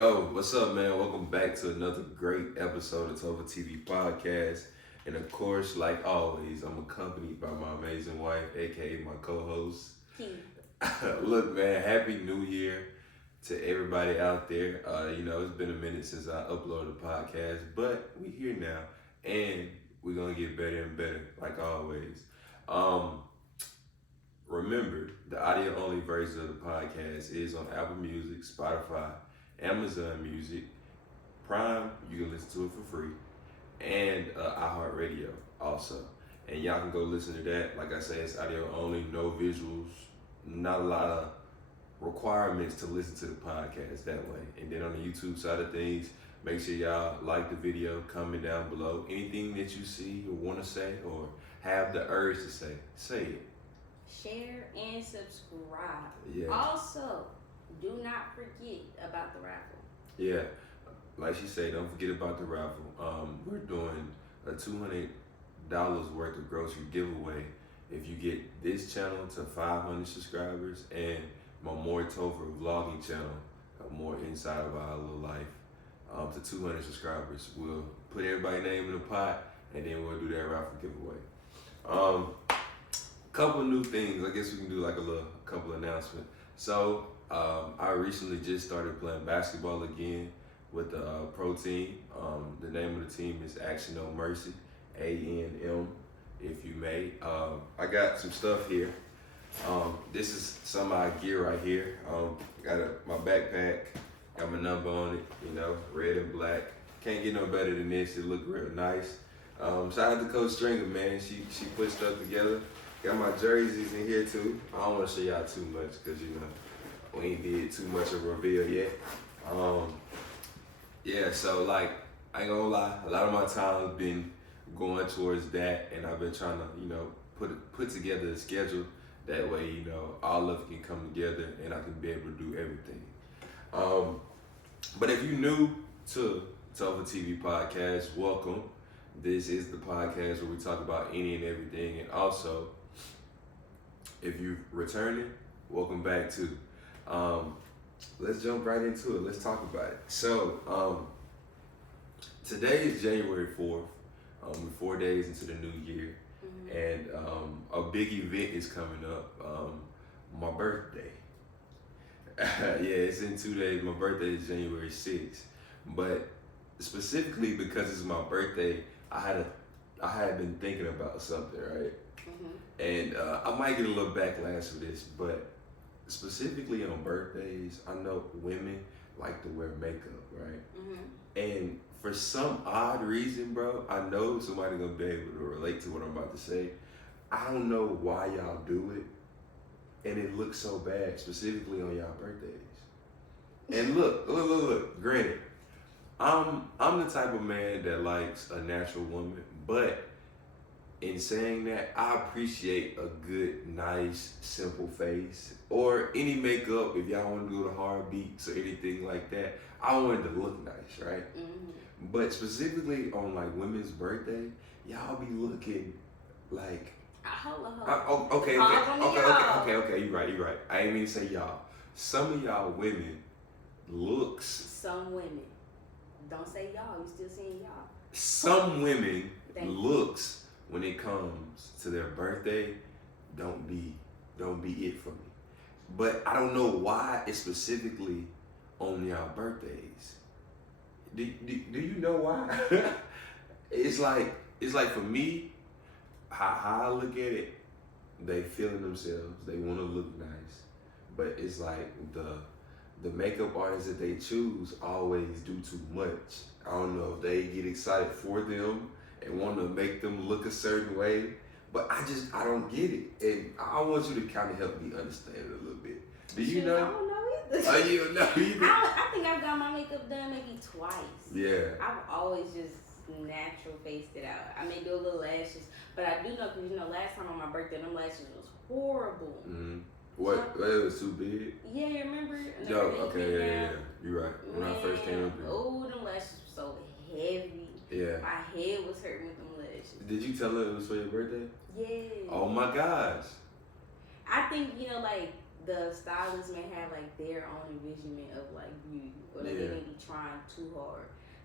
Oh, what's up, man? Welcome back to another great episode of TopherTvPodcast. And of course, like always, I'm accompanied by my amazing wife, aka my co-host. Key. Look, man, happy New Year to everybody out there. It's been a minute since I uploaded a podcast, but we here now, and we're gonna get better and better, like always. Um, Remember, the audio only version of the podcast is on Apple Music, Spotify, Amazon Music, Prime. You can listen to it for free, and iHeartRadio also. And y'all can go listen to that. Like I said, it's audio only, no visuals, not a lot of requirements to listen to the podcast that way. And then on the YouTube side of things, make sure y'all like the video, comment down below. Anything that you see or want to say or have the urge to say it. Share and subscribe. Yeah. Also, do not forget about the raffle. Yeah, like she said, don't forget about the raffle. We're doing a $200 worth of grocery giveaway if you get this channel to 500 subscribers and my More Topher vlogging channel, more inside of our little life, to 200 subscribers. We'll put everybody's name in the pot and then we'll do that raffle giveaway. Couple new things. I guess we can do like a couple announcements. So I recently just started playing basketball again with the pro team. The name of the team is Action No Mercy, ANM, if you may. I got some stuff here. This is some of my gear right here. Got my backpack, got my number on it, red and black. Can't get no better than this. It look real nice. Shout out to Coach Stringer, man. She put stuff together. Got my jerseys in here too. I don't want to show y'all too much because we ain't did too much of a reveal yet. So like I ain't gonna lie, a lot of my time has been going towards that, and I've been trying to put together a schedule. That way, all of it can come together, and I can be able to do everything. But if you're new to Topher TV Podcast, welcome. This is the podcast where we talk about any and everything, and also, if you're returning, welcome back too. Let's jump right into it. Let's talk about it. So, today is January 4th. We're 4 days into the new year, and a big event is coming up. My birthday. It's in 2 days. My birthday is January 6th. But specifically because it's my birthday, I had been thinking about something, right? And I might get a little backlash for this, but specifically on birthdays, I know women like to wear makeup, right? And for some odd reason, bro, I know somebody gonna be able to relate to what I'm about to say. I don't know why y'all do it, and it looks so bad, specifically on y'all birthdays. And look. Granted, I'm the type of man that likes a natural woman, but in saying that, I appreciate a good, nice, simple face or any makeup. If y'all want to do the hard beats or anything like that, I want it to look nice, right? But specifically on like women's birthday, y'all be looking like. Hold on. Okay. You're right. I ain't mean to say y'all. Some of y'all women looks. Some women. Don't say y'all. You still saying y'all. Some women looks when it comes to their birthday don't be it for me. But I don't know why it's specifically on y'all birthdays. Do you know why? It's like for me, how I look at it, they feeling themselves, they want to look nice, but it's like the makeup artists that they choose always do too much. I don't know if they get excited for them and want to make them look a certain way, but I don't get it, and I want you to kind of help me understand it a little bit. Do you know? I don't know either. Oh, you don't know either? I think I've got my makeup done maybe twice. Yeah. I've always just natural faced it out. I may do a little lashes, but I do know because last time on my birthday, them lashes was horrible. What? It was too big? Yeah, remember? No, okay, yeah. You're right. When I first came up here. Oh, them lashes were so heavy. Yeah. My head was hurting with them lashes. Did you tell her it was for your birthday? Yeah. Oh my gosh. I think, like, the stylists may have like their own envisionment of like beauty, or they may be trying too hard.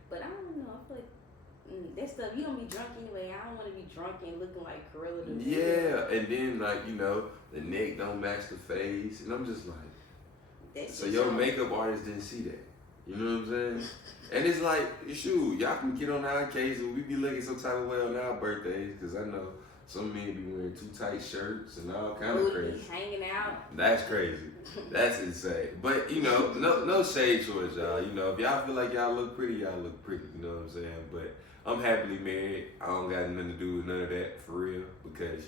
But I don't know. I feel like that stuff, you don't be drunk anyway. I don't want to be drunk and looking like Corella the Yeah, and then like the neck don't match the face, and I'm just like, so your makeup artist didn't see that. You know what I'm saying? And it's like, shoot, y'all can get on our occasion. We be looking some type of way on our birthdays, because I know some men be wearing too tight shirts and all kind of crazy. Hanging out. That's crazy. That's insane. But, no shade towards y'all. If y'all feel like y'all look pretty, y'all look pretty. You know what I'm saying? But I'm happily married. I don't got nothing to do with none of that for real, because,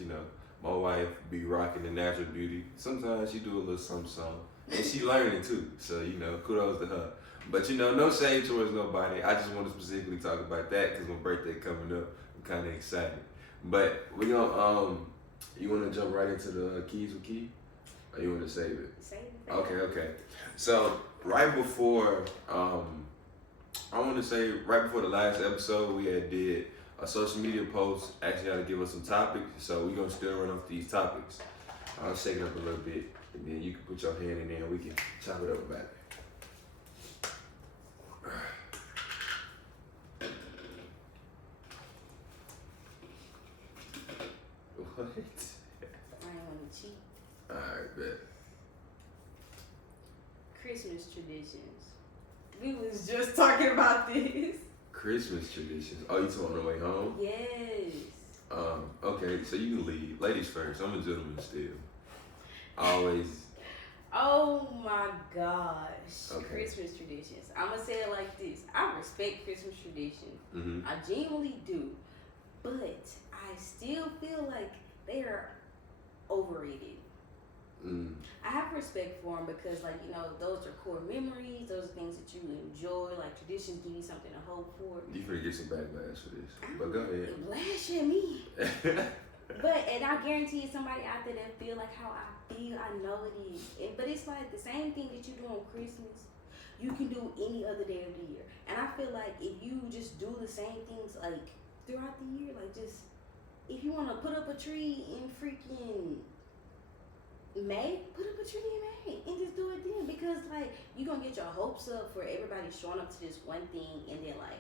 my wife be rocking the natural beauty. Sometimes she do a little something. And she learning too. So, kudos to her. But, no shade towards nobody. I just want to specifically talk about that because my birthday coming up. I'm kind of excited. But we gonna, you want to jump right into the keys with Key? Or you want to save it? Save it. Okay. So, right before, I want to say right before the last episode, we had did a social media post asking y'all to give us some topics. So, we're going to still run off these topics. I'll shake it up a little bit, and then you can put your hand in there and we can chop it up about it. What? I ain't want to cheat. Alright, bet. Christmas traditions. We was just talking about this. Christmas traditions. Oh, you talking on the way home? Yes. Okay, so you can lead. Ladies first. I'm a gentleman still. Always. Oh my gosh. Okay. Christmas traditions. I'm going to say it like this. I respect Christmas traditions. Mm-hmm. I genuinely do. But I still feel like they are overrated. I have respect for them because, those are core memories. Those are things that you enjoy. Like, traditions give you something to hope for. You finna get some backlash for this. But go ahead. Lash at me. And I guarantee it's somebody out there that feel like how I feel. I know it is. But it's like the same thing that you do on Christmas, you can do any other day of the year. And I feel like if you just do the same things, like, throughout the year, like, just, if you want to put up a tree in freaking May, put up a tree in May and just do it then, because like you're gonna get your hopes up for everybody showing up to this one thing, and then like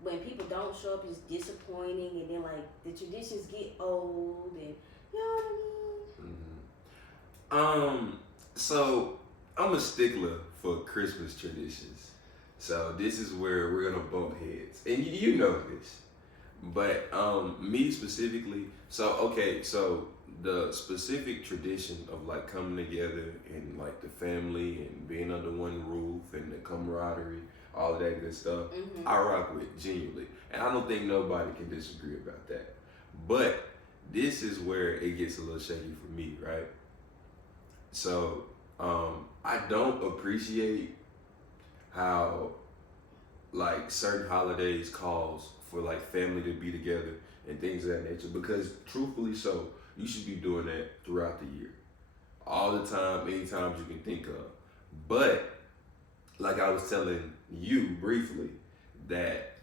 when people don't show up, it's disappointing, and then like the traditions get old, and you know what I mean? So I'm a stickler for Christmas traditions. So this is where we're gonna bump heads, and you know this, but me specifically. So the specific tradition of like coming together and like the family and being under one roof and the camaraderie, all of that good stuff, I rock with genuinely. And I don't think nobody can disagree about that. But this is where it gets a little shaky for me, right? So I don't appreciate how like certain holidays calls for like family to be together and things of that nature, because truthfully so, you should be doing that throughout the year. All the time, anytime you can think of. But, like I was telling you briefly, that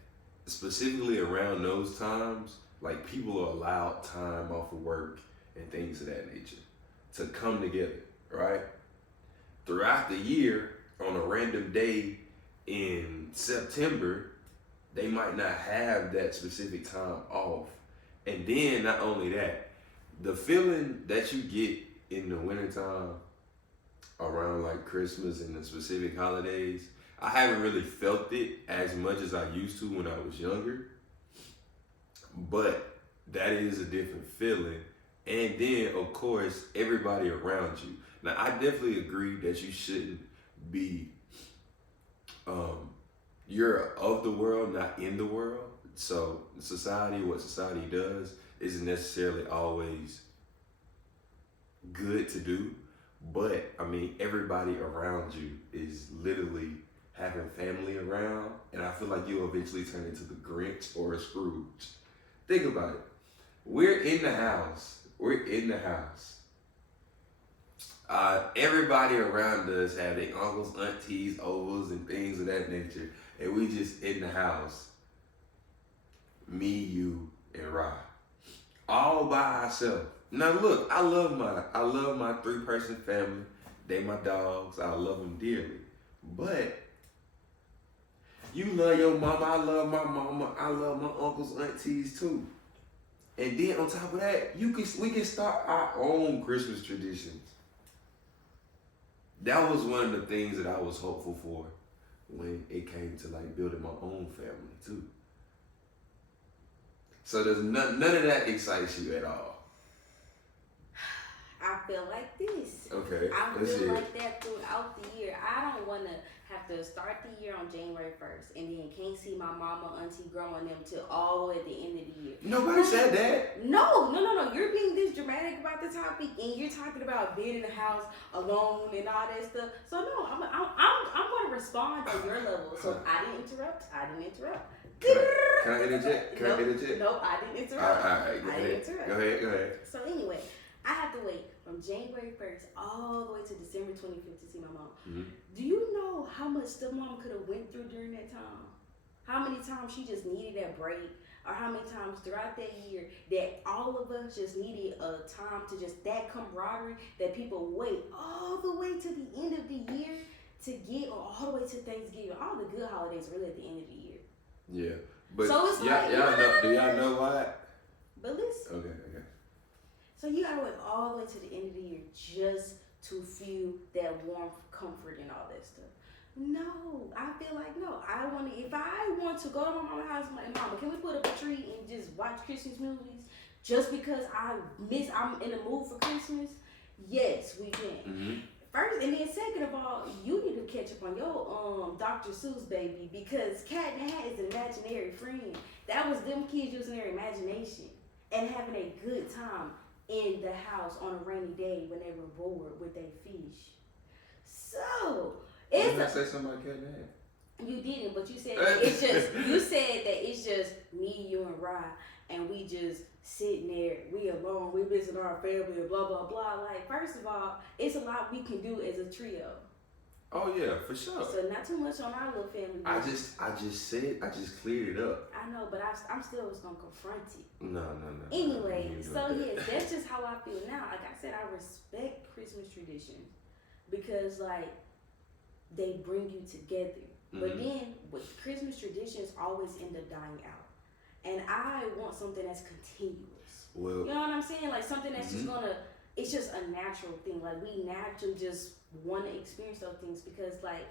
specifically around those times, like people are allowed time off of work and things of that nature to come together, right? Throughout the year, on a random day in September, they might not have that specific time off. And then, not only that, the feeling that you get in the wintertime around like Christmas and the specific holidays, I haven't really felt it as much as I used to when I was younger. But that is a different feeling. And then, of course, everybody around you. Now, I definitely agree that you shouldn't be, you're of the world, not in the world. So society, what society does, isn't necessarily always good to do, but I mean everybody around you is literally having family around, and I feel like you'll eventually turn into the Grinch or a Scrooge. Think about it. We're in the house. Everybody around us have their uncles, aunties, ovals, and things of that nature, and we just in the house. Me, you, and Rod. All by ourselves. Now look, I love my 3-person family. They my dogs. I love them dearly. But you love your mama. I love my mama. I love my uncles, aunties too. And then on top of that, we can start our own Christmas traditions. That was one of the things that I was hopeful for when it came to like building my own family too. So there's none of that excites you at all. I feel like this. Okay. I feel like that throughout the year. I don't want to have to start the year on January 1st and then can't see my mama, auntie, grandma, and them till all the way at the end of the year. Nobody said that. No. You're being this dramatic about the topic, and you're talking about being in the house alone and all that stuff. So no, I'm going to respond to your level. So I didn't interrupt. Can I interject? Nope, I didn't interrupt. All right, go ahead. Go ahead. So anyway, I have to wait from January 1st all the way to December 25th to see my mom. Mm-hmm. Do you know how much the mom could have went through during that time? How many times she just needed that break? Or how many times throughout that year that all of us just needed a time to just that camaraderie that people wait all the way to the end of the year to get, or all the way to Thanksgiving. All the good holidays really at the end of the year. Yeah. But so it's like, do y'all know why? But listen. Okay. So you gotta wait all the way to the end of the year just to feel that warmth, comfort, and all that stuff. No, I feel like no. If I want to go to my mama's house, my mama, can we put up a tree and just watch Christmas movies just because I'm in the mood for Christmas? Yes, we can. Mm-hmm. First, and then second of all, you need to catch up on your Dr. Seuss baby, because Cat in the Hat is an imaginary friend. That was them kids using their imagination and having a good time in the house on a rainy day when they were bored with their fish. So didn't I say something about Cat in the Hat? You didn't, but you said that it's just me, you, and Rye, and we just sitting there, we alone, we visit our family, and blah blah blah. Like, first of all, it's a lot we can do as a trio. Oh yeah, for sure. So not too much on our little family. I just cleared it up. I know, but I'm still was gonna confront it. No. Anyway, so yeah, that's just how I feel now. Like I said, I respect Christmas traditions because like they bring you together. Mm-hmm. But then with Christmas traditions always end up dying out. And I want something that's continuous. Well, you know what I'm saying? Like something that's mm-hmm. It's just a natural thing. Like we naturally just want to experience those things because like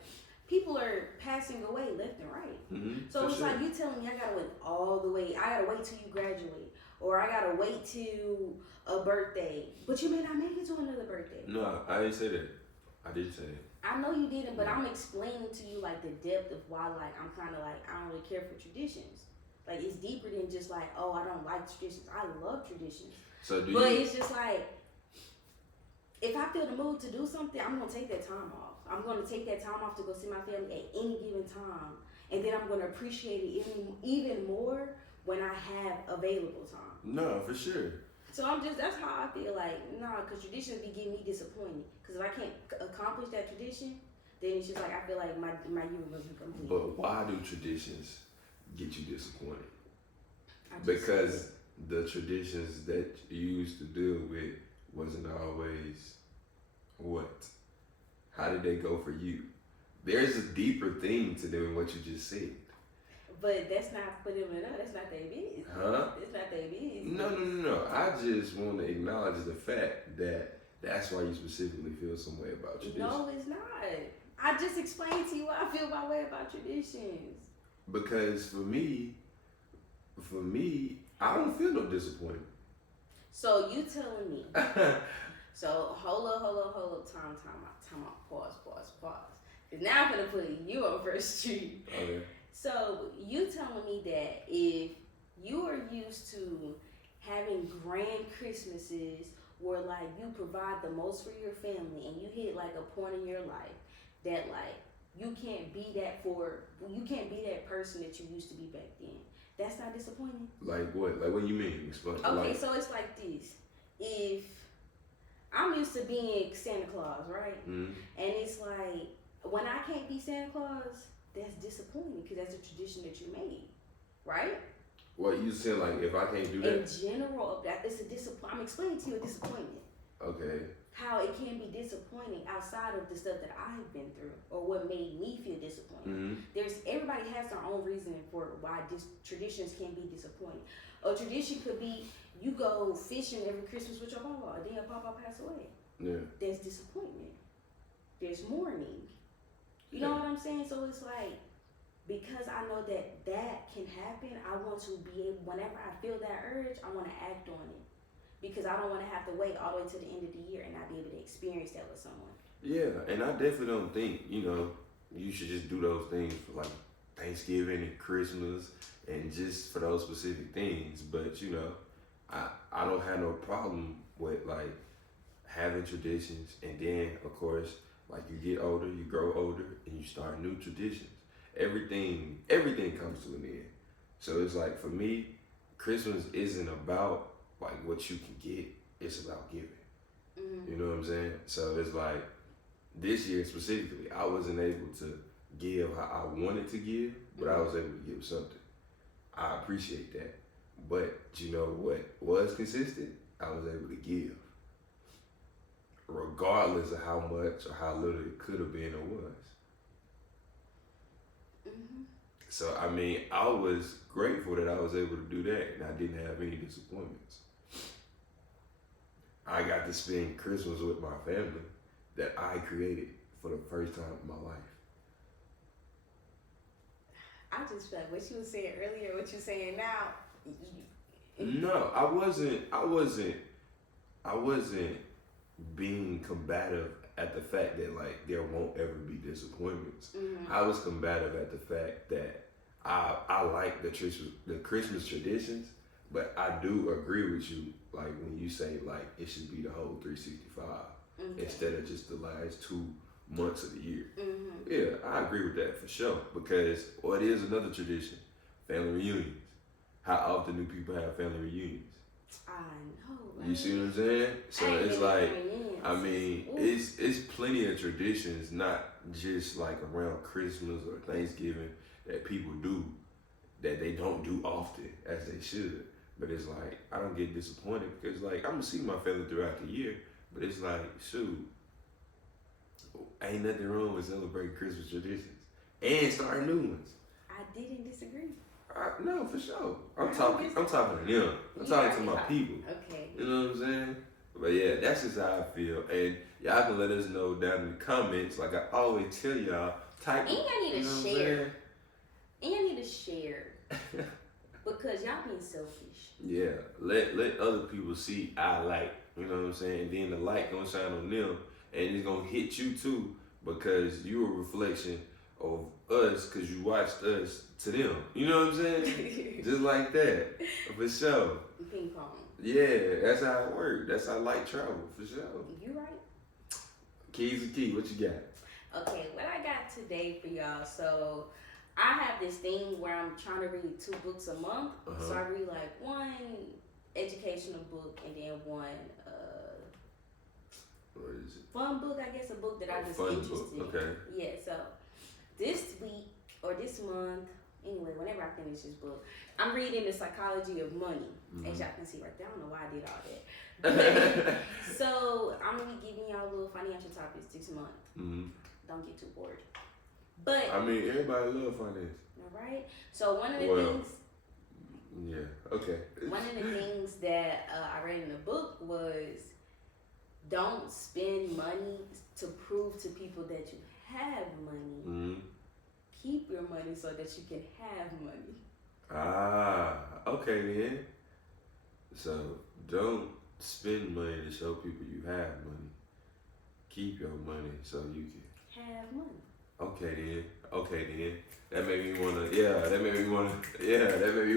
people are passing away left and right. Mm-hmm. So it's like you telling me I gotta wait all the way. I gotta wait till you graduate, or I gotta wait till a birthday. But you may not make it to another birthday. No, I didn't say that. I did say that. I know you didn't, but I'm explaining to you like the depth of why like I'm kind of like I don't really care for traditions. Like it's deeper than just like, oh, I don't like traditions. I love traditions. But it's just like if I feel the mood to do something, I'm gonna take that time off. I'm gonna take that time off to go see my family at any given time, and then I'm gonna appreciate it even more when I have available time. No, for sure. So that's how I feel like, because traditions be getting me disappointed. Because if I can't accomplish that tradition, then it's just like, I feel like my year wasn't complete. But why do traditions get you disappointed? Because the traditions that you used to deal with wasn't always what? How did they go for you? There's a deeper thing to them than what you just said. But that's not for them to know. That's not their business. Huh? It's not their business. No. I just want to acknowledge the fact that that's why you specifically feel some way about traditions. No, it's not. I just explained to you why I feel my way about traditions. Because for me, I don't feel no disappointment. So you telling me. So hold up, time out, pause. Because now I'm going to put you on First Street. Okay. So you telling me that if you are used to having grand Christmases where like you provide the most for your family and you hit like a point in your life that like you can't be that person that you used to be back then, that's not disappointing? Like what? Like what do you mean? Explain. Okay, so it's like this. If I'm used to being Santa Claus, right? Mm-hmm. And it's like when I can't be Santa Claus, that's disappointing because that's a tradition that you made, right? What you saying? Like if I can't do that? In general, that it's a disappointment. I'm explaining to you a disappointment. Okay. how it can be disappointing outside of the stuff that I've been through or what made me feel disappointed. Everybody has their own reasoning for why traditions can be disappointing. A tradition could be you go fishing every Christmas with your papa, and then your papa pass away. Yeah. There's disappointment. There's mourning. You know what I'm saying? So it's like, because I know that can happen, I want to be able, whenever I feel that urge, I want to act on it. Because I don't want to have to wait all the way to the end of the year and not be able to experience that with someone. Yeah, and I definitely don't think, you should just do those things for like Thanksgiving and Christmas and just for those specific things. But, I don't have no problem with like having traditions, and then of course, like you get older, you grow older, and you start new traditions. Everything comes to an end. So it's like, for me, Christmas isn't about like what you can get, it's about giving. You know what I'm saying? So it's like, this year specifically, I wasn't able to give how I wanted to give, but I was able to give something. I appreciate that. But you know what was consistent? I was able to give, regardless of how much or how little it could have been or was. So, I mean, I was grateful that I was able to do that, and I didn't have any disappointments. I got to spend Christmas with my family that I created for the first time in my life. I just feel like what you were saying earlier, what you're saying now. No, I wasn't being combative at the fact that like there won't ever be disappointments. I was combative at the fact that I like the Christmas traditions, but I do agree with you like when you say like it should be the whole 365 instead of just the last 2 months of the year. Yeah, I agree with that for sure, because what is another tradition? Family reunions. How often do people have family reunions? I know, right? You see what I'm saying? So it's like, I mean, it's plenty of traditions, not just like around Christmas or Thanksgiving, that people do that they don't do often as they should. But it's like, I don't get disappointed because like I'm gonna see my family throughout the year, but it's like, shoot, ain't nothing wrong with celebrating Christmas traditions and starting new ones. I didn't disagree. No, for sure. I'm talking to them. I'm talking to my people. Okay. You know what I'm saying? But yeah, that's just how I feel. And y'all can let us know down in the comments. Like I always tell y'all, type. And y'all need to share. And y'all need to share. Because y'all being selfish. Yeah. Let other people see I like. You know what I'm saying? And then the light gonna shine on them. And it's gonna hit you too. Because you're a reflection of us, because you watched us to them. You know what I'm saying? Just like that. For sure. Ping pong. Yeah, that's how it works. That's how light travel, for sure. You right. Keys are key. What you got? Okay, what I got today for y'all. So I have this thing where I'm trying to read 2 books a month. So I read like one educational book and then one what is it? Fun book, I guess, a book that I'm just interested in. Okay. Yeah, so this week or this month, anyway, whenever I finish this book, I'm reading The Psychology of Money. As y'all can see right there, I don't know why I did all that. So I'm gonna be giving y'all little financial topics this month. Don't get too bored. But I mean, everybody love finance. All right. So one of the things. Yeah. Okay. One of the things that I read in the book was, don't spend money to prove to people that you have money. Keep your money so that you can have money. Okay then. So don't spend money to show people you have money. Keep your money so you can have money. Okay then. That made me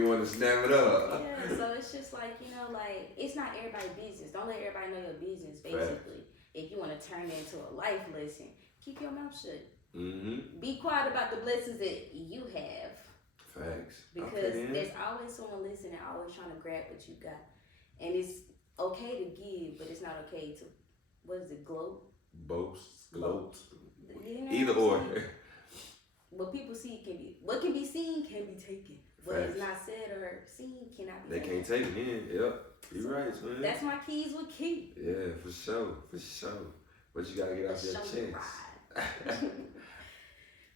wanna snap it up. Yeah, so it's just like, like it's not everybody's business. Don't let everybody know your business, basically. If you want to turn it into a life lesson, keep your mouth shut. Be quiet about the blessings that you have. Facts. Because there's always someone listening, always trying to grab what you got. And it's okay to give, but it's not okay to, what is it, gloat? Boast, gloat. Either or. What people see what can be seen can be taken. What is not said or seen cannot be taken. They can't take it in, yep. You're right, man. That's my keys with Key. Yeah, for sure. But you gotta get off your chest.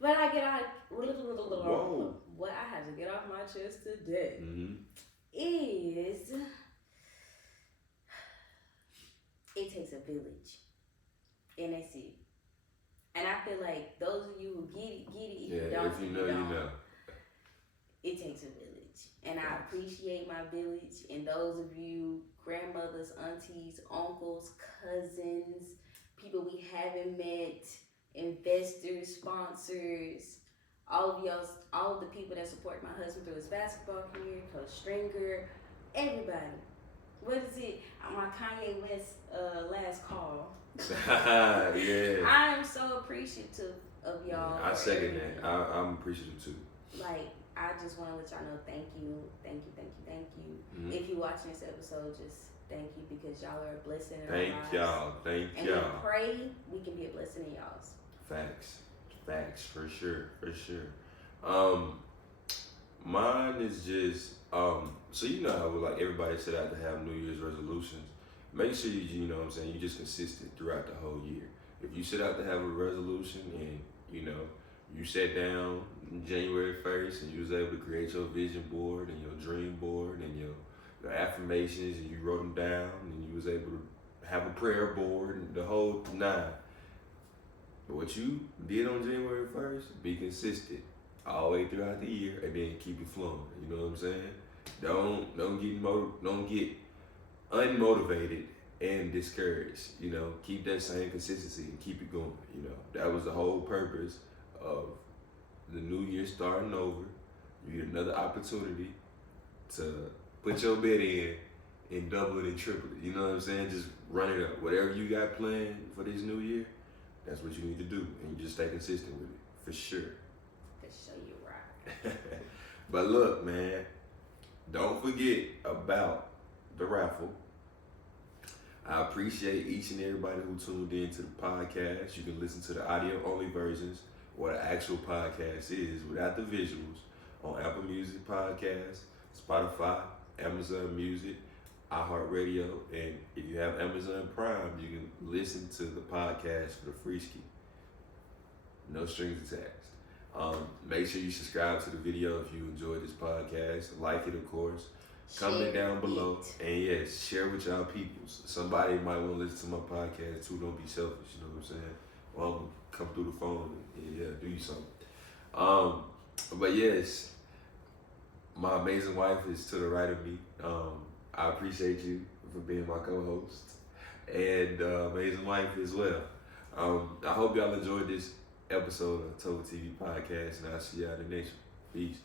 But I get out. Whoa. What I have to get off my chest today Mm-hmm. is it takes a village, and that's it. And I feel like those of you who get it. If you don't, if you know, you know. It takes a village, and I appreciate my village. And those of you, grandmothers, aunties, uncles, cousins, people we haven't met, investors, sponsors, all of y'all, all of the people that support my husband through his basketball career, Coach Stringer, everybody. What is it? My Kanye West last call. Yeah. I am so appreciative of y'all. I second that. I'm appreciative too. Like, I just want to let y'all know, thank you. Mm-hmm. If you're watching this episode, just thank you because y'all are a blessing in Thank our lives. y'all. Thank and y'all. And we pray we can be a blessing in y'all's. Facts, for sure. Mine is just so you know how like everybody set out to have New Year's resolutions. Make sure you know what I'm saying, you just consistent throughout the whole year. If you set out to have a resolution and you know you sat down January 1st and you was able to create your vision board and your dream board and your affirmations and you wrote them down and you was able to have a prayer board and the whole nine. But what you did on January 1st, be consistent all the way throughout the year and then keep it flowing. You know what I'm saying? Don't get unmotivated and discouraged. You know, keep that same consistency and keep it going. You know, that was the whole purpose of the new year starting over. You get another opportunity to put your bet in and double it and triple it. You know what I'm saying? Just run it up. Whatever you got planned for this new year, that's what you need to do. And you just stay consistent with it. For sure. For sure, you're right. But look, man, don't forget about the raffle. I appreciate each and everybody who tuned in to the podcast. You can listen to the audio-only versions, what the actual podcast is without the visuals, on Apple Music Podcasts, Spotify, Amazon Music, iHeartRadio, and if you have Amazon Prime, you can listen to the podcast for the free ski. No strings attached. Make sure you subscribe to the video if you enjoyed this podcast. Like it, of course. Comment down below. And yes, share with y'all peoples. Somebody might want to listen to my podcast too. Don't be selfish, you know what I'm saying? Well, I'm going to come through the phone and do you something. But yes, my amazing wife is to the right of me. I appreciate you for being my co-host. And amazing wife as well. I hope y'all enjoyed this episode of TopherTV Podcast, and I'll see y'all in the next one. Peace.